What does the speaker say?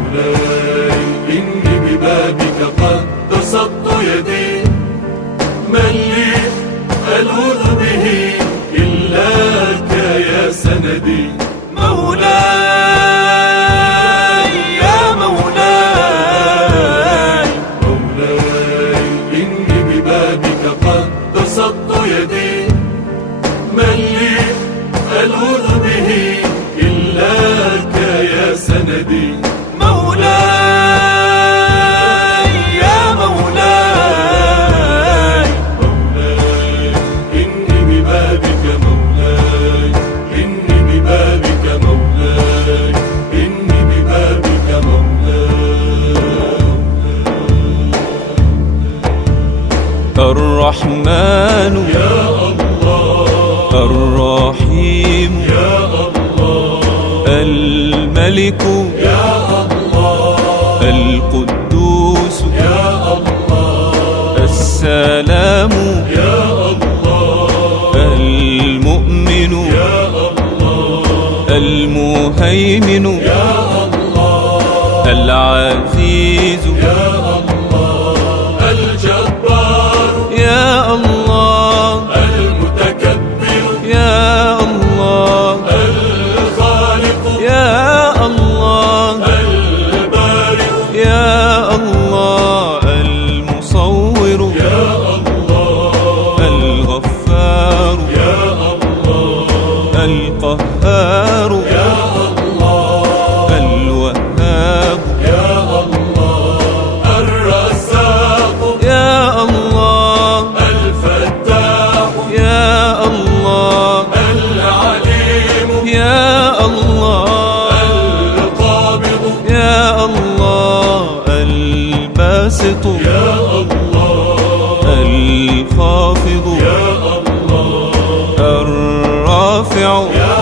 مولاي إني ببابك قد بسطت يدي، من لي ألوذ به إلاك يا سندي. مولاي يا مولاي، مولاي إني ببابك قد بسطت يدي، من لي ألوذ به إلاك يا سندي. مولاي يا مولاي، مولاي إني ببابك مولاي، إني ببابك مولاي، إني ببابك مولاي. الرحمن يا الله، الرحيم يا الله، الملك يا الله، القدوس يا الله، السلام يا الله، المؤمن يا الله، المهيمن يا الله، العزيز يا الله، الجبار، يا الله، المتكبر، يا الله، الخالق، يا الله، البارئ، يا الله، المصور، يا الله، الغفار، يا الله، القهار، يا الله، الوهاب، يا الله، الرزاق، يا الله، الفتاح، يا الله، العليم، يا الله، القابض، يا الله، الباسط، يا الله، الخافض، يا الله، الرافع، يا